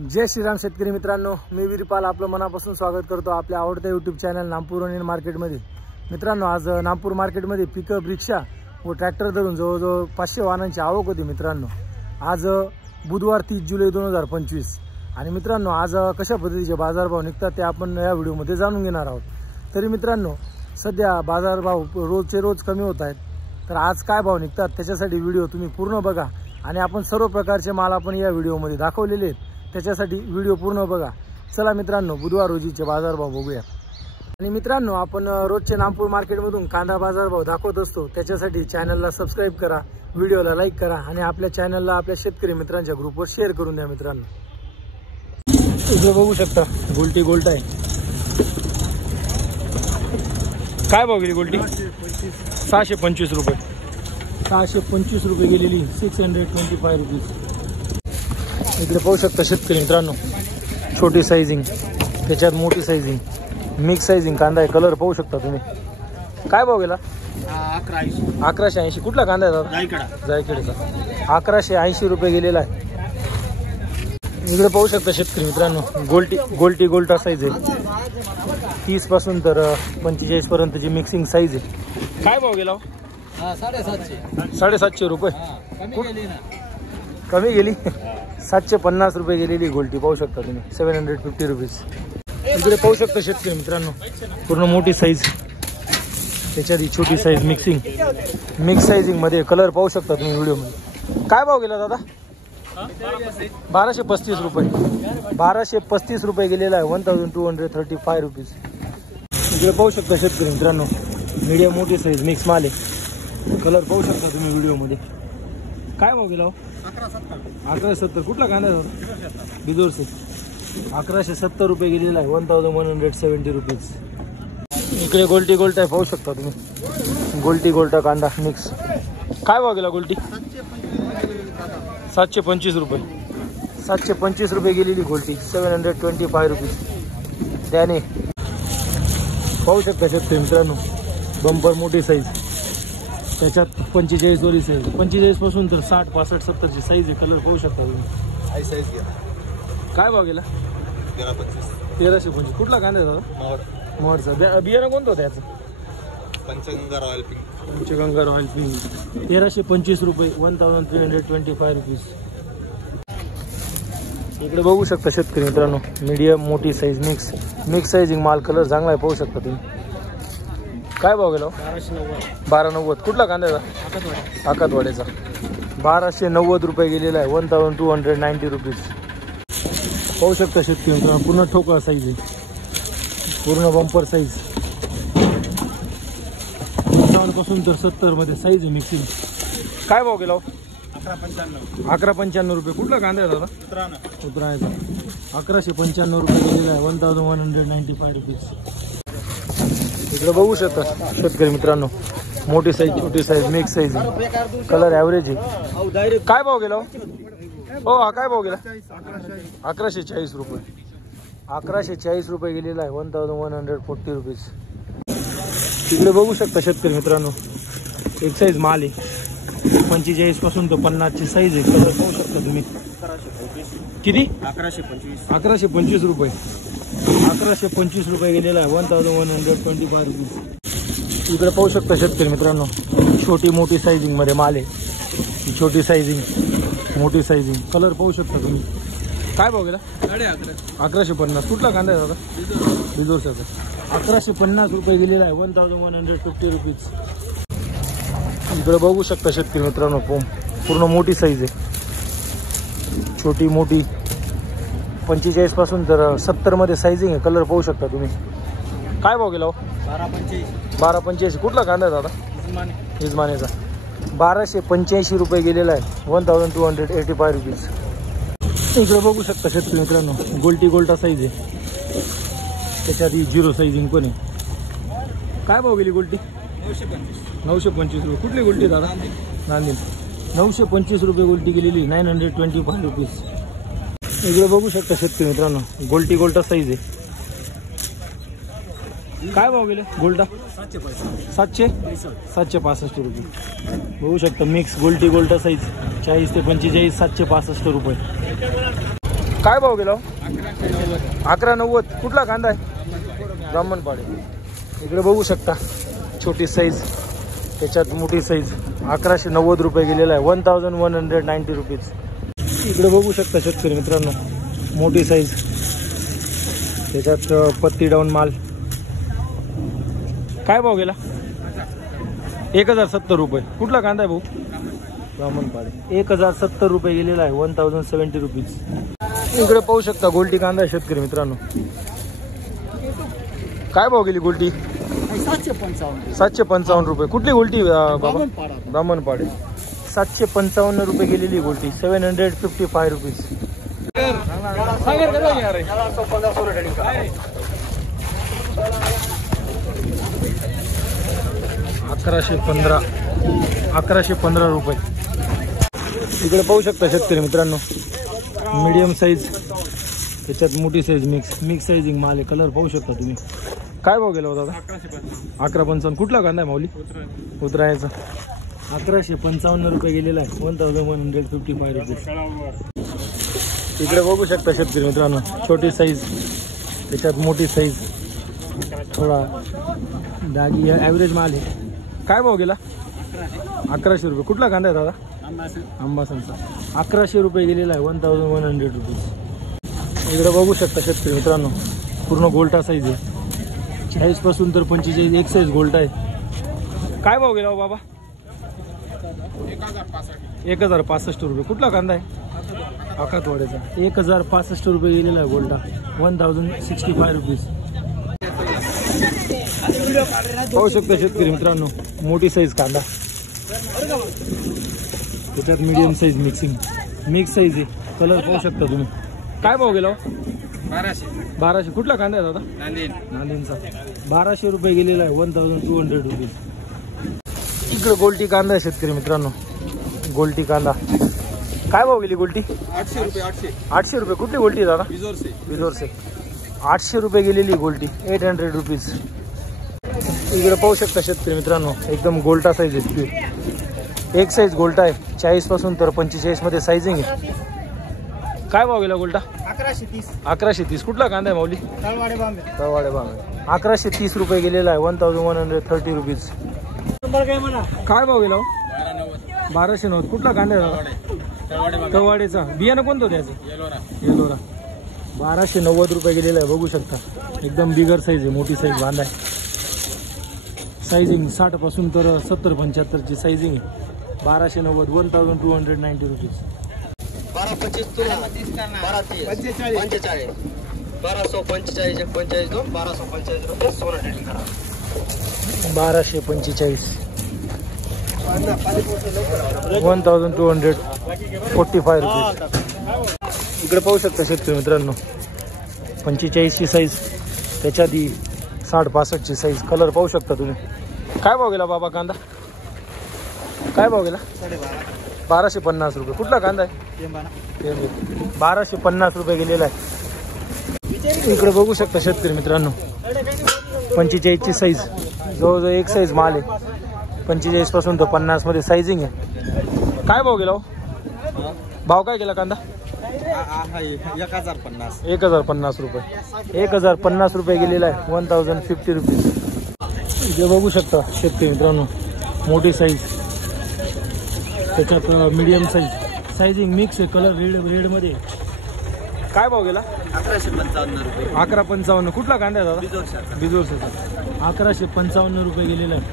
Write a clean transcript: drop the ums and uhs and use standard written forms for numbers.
जय श्रीराम शेतकरी मित्रांनो, मी वीरपाल आपलं मनापासून स्वागत करतो आपल्या आवडत्या यूट्यूब चॅनल नामपूर आणि मार्केटमध्ये। मित्रांनो, आज नामपूर मार्केटमध्ये पिकअप, रिक्षा व ट्रॅक्टर धरून जवळजवळ 500 वाहनांची आवक होती। मित्रांनो, आज बुधवार 30 जुलै 2025 आणि मित्रांनो, आज कशा पद्धतीचे बाजारभाव निघतात ते आपण या व्हिडिओमध्ये जाणून घेणार आहोत। तरी मित्रांनो, सध्या बाजारभाव रोजचे रोज कमी होत आहेत, तर आज काय भाव निघतात त्याच्यासाठी व्हिडिओ तुम्ही पूर्ण बघा आणि आपण सर्व प्रकारचे माल आपण या व्हिडिओमध्ये दाखवलेले आहेत, त्याच्यासाठी व्हिडिओ पूर्ण बघा। चला मित्रांनो, बुधवार रोजीचे बाजारभाव बघूया। आणि मित्रांनो, आपण रोजचे नामपूर मार्केटमधून कांदा बाजारभाव दाखवत असतो, त्याच्यासाठी चॅनलला सबस्क्राइब करा, व्हिडिओला लाईक करा आणि आपल्या चॅनलला आपल्या शेतकरी मित्रांच्या ग्रुपवर शेअर करून द्या। मित्रांनो, इथे बघू शकता गोल्टी गोल्ट आहे। काय भाव गेली गोल्टी? 625 रुपये। 625 रुपये गेलेली, 625 रुपीज। इकडे पाहू शकता शेतकरी मित्रांनो, छोटी साइजिंग, त्याच्यात मोठी साइजिंग, मिक्स साइजिंग कांदा आहे। कलर पाहू शकता तुम्ही। काय भाव गेला? 1180। कुठला कांदा आहे दादा? जायकडेचा। 1180 रुपये गेलेला आहे। इकडे पाहू शकता शेतकरी मित्रांनो, गोल्टा साईज आहे। 30 पासून तर 45 पर्यंतची मिक्सिंग साईज आहे। काय भाव गेला? 750 रुपये। कमी गेली, 750 रुपये गेलेली गोल्टी पाहू शकता तुम्ही, 750 रुपीज। इकडे पाहू शकता शेतकरी मित्रांनो, पूर्ण मोठी साईज, त्याच्यात छोटी साईज मिक्स साइजिंग मध्ये कलर पाहू शकता तुम्ही व्हिडिओ मध्ये। काय भाव गेला दादा? 1235 रुपये। 1235 रुपये गेलेला आहे, 1235 रुपीज। इकडे पाहू शकता शेतकरी मित्रांनो, मीडियम मोठी साईज मिक्स माल आहे। कलर पाहू शकता तुम्ही व्हिडिओ मध्ये। काय भाव गेला? 1170। कुठला कांदा आहे? बिदोरचे। 1170 रुपये गेलेला आहे, 1170 रुपीज। इकडे गोल्टी गोल्ट आहे, पाहू शकता तुम्ही। गोल्टी गोल्टा कांदा मिक्स। काय भाव गेला गोल्टी? 725 रुपये। 725 रुपये गेलेली गोल्टी, 725 रुपीज। त्याने पाहू शकता शेतकरी मित्रांनो, बंपर मोठी साईज, त्याच्यात 45 वाली साईज, 45 पासून तर 60, 65, 70 ची साईज आहे। कलर पाहू शकता तुम्ही। हाय साईज घ्या। काय भाव गेला? 1325। कुठला कांदा आहे? मोहरचा। बियाणं कोणतं होतं याचं? Panchganga royal pink. 1325 रुपये, 1325 रुपीज। इकडे बघू शकता शेतकरी मित्रांनो, मीडियम मोठी साईज मिक्स साइजिंग माल, कलर चांगला आहे पाहू शकता तुम्ही। काय भाव गेला? 1290। कुठला कांदा आहे? आकातवाड्याचा। 1290 रुपये गेलेला आहे, 1290 रुपीज। पाहू शकता शेतकरी मित्रांनो, पूर्ण ठोकळा साईज आहे, पूर्ण बंपर साईज, 55 पासून तर 70 मध्ये साईज आहे मिक्सिंग। काय भाव गेला? 1195 रुपये। कुठला कांदा आहे दादा? उतरायचा। 1195 रुपये गेलेला आहे, 1195 रुपीज। इकडे बघू शकता शेतकरी मित्रांनो, मोठी साईज, छोटी size, mix size, colour average आहे। काय भाव गेला हो? हा काय भाव गेला? 1140 रुपये। 1140 रुपये गेलेला आहे, 1140 रुपीज। तिकडे बघू शकता शेतकरी मित्रांनो, एक साईज माल आहे, 45 पासून तर 50 ची साईज आहे। कलर पाहू शकता तुम्ही। किती? 1125 रुपये। 1125 रुपये गेलेला आहे, 1125 रुपीज। इकडे पाहू शकता शेतकरी मित्रांनो, छोटी मोठी साइजिंग मध्ये माल आहे। छोटी साइजिंग, मोठी साइजिंग, कलर पाहू शकता तुम्ही। काय भाव गेला? 1150। कुठला कांदा आहे दादा? बिदोरचा। 1150 रुपये गेलेला आहे, 1150 रुपीज। इकडे बघू शकता शेतकरी मित्रांनो, पूर्ण मोठी साईज आहे, छोटी मोठी, 45 पासून तर 70 मध्ये साइजिंग आहे। कलर पाहू शकता तुम्ही। काय भाव गेला? 1285। कुठला कांदा आहे दादा? इजमानेचा। 1285 रुपये गेलेला आहे, 1285 रुपीज। इकडे बघू शकता शेतकरी मित्रांनो, गोल्टा साईज आहे, त्याच्यात ही 0 साइजिंग पण आहे। काय भाव गेली गोल्टी? 925 रुपये। कुठली गोल्टी दादा? नांदेड। 925 रुपये गोल्टी गेलेली, 925 रुपीज। इकडे बघू शकता शेतकरी मित्रांनो, गोल्टा साईज आहे। काय भाव गेले गोल्टा? 765 रुपये। बघू शकता मिक्स गोल्टा साईज, 40 ते 45, 765 रुपये। काय भाव गेला 1190. कुठला कांदा आहे ब्राह्मणपाडे. इकडे बघू शकता छोटी साईज त्याच्यात मोठी साईज 1190 रुपये गेलेला आहे. 1190 रुपीज. इकडे बघू शकता शेतकरी मित्रांनो मोठी साईज त्याच्यात पत्ती डाऊन माल. काय भाव गेला 1070 रुपये. कुठला कांदा आहे भाऊ ब्राह्मणपाडे. 1070 रुपये गेलेला आहे. 1070 रुपीज. इकडे पाहू शकता गोल्टी कांदा आहे शेतकरी मित्रांनो. काय भाव गेली गोल्टी 755 रुपये. कुठली गोल्टी बाबा ब्राह्मणपाडे. 755 रुपये गेलेली गोल्टी. 755 रुपीज. 1115 रुपये. इकडे पाहू शकता शेतकरी मित्रांनो मीडियम साईज त्याच्यात मोठी साईज मिक्स साईजिंग माल आहे. कलर पाहू शकता तुम्ही. काय भाव गेला होता दादा 1155. कुठला कांदा आहे माऊली उतरायचा. 1155 रुपये गेलेला आहे. 1155 रुपीज. इकडे बघू शकता शेतकरी मित्रांनो छोटी साईज त्याच्यात मोठी साईज थोडा डागी ॲव्हरेज माल आहे. काय भाव गेला 1100 रुपये. कुठला कांदा आहे दादा आंबासनचा. 1100 रुपये गेलेला आहे. 1100 रुपीज. इकडे बघू शकता शेतकरी मित्रांनो पूर्ण गोल्टा साईज आहे. 40 पासून तर 45 एक साईज गोल्टा आहे. काय भाव गेला हो बाबा 1065 रुपये. कुठला कांदा आहे आखातवाड्याचा. 1065 रुपये गेलेला आहे गोल्टा. 1065 रुपीज. पाहू शकता शेतकरी मित्रांनो मोठी साईज कांदा त्याच्यात मीडियम साईज मिक्स साईज आहे. कलर पाहू शकता तुम्ही. काय भाव गेला 1200. कुठला कांदा आहे दादा नांदेडचा. 1200 रुपये गेलेला आहे. 1200 रुपीज. इकडे गोल्टी कांदा आहे शेतकरी मित्रांनो गोल्टी कांदा. काय भाव गेली गोल्टी 800 रुपये. 800 रुपये. कुठली गोल्टी दादा बिजोरसे. 800 रुपये गेलेली गोल्टी. 800 रुपीज. इकडे पाहू शकता शेतकरी मित्रांनो एकदम गोल्टा साईज आहे. एक साईज गोल्टा आहे. 40 पासून तर 45 मध्ये साईजिंग आहे. काय भाव गेला गोल्टा 1130. कुठला कांदा आहे माऊली तळवाडे बांबे. 1130 रुपये गेलेला आहे. 1130 रुपीज. काय भाव गेला 1290. कुठला कांदा आहे तळवाडेचा. बियाणं कोणतं त्याचं येलोरा. 1290 रुपये गेलेला आहे. बघू शकता एकदम बिगर साईज आहे. मोठी साईज बांधा आहे. साईजिंग 60 पासून तर 70-75 ची साईजिंग आहे. 1290 1290 रुपीज. 1225 तुला 1245 1245 1245 रुपये सोनं ट्रेडिंग करा. 1245 1245 रुपीज. इकडे पाहू शकता शेतकरी मित्रांनो 45 ची साईज त्याच्यात 60-65 ची साईज. कलर पाहू शकता तुम्ही. काय भाव गेला बाबा कांदा काय भाव गेला 1250 रुपये. कुठला कांदा आहे 1250 रुपये गेलेला आहे. इकडे बघू शकता शेतकरी मित्रांनो 45 ची साईज जवळजवळ एक साईज माल आहे. 45 पासून तर 50 मध्ये साईजिंग आहे. काय भाव गेला भाव काय गेला कांदा 1050 रुपये. 1050 रुपये गेलेला आहे. 1050 रुपीज. इथे बघू शकता शेतकरी मित्रांनो मोठी साईज त्याच्यात मीडियम साईज साईजिंग मिक्स आहे. कलर रेड मध्ये. काय भाव गेला 1155 रुपये. 1155. कुठला कांदा आहे दादा बिजोरचा. 1155 रुपये गेलेला आहे.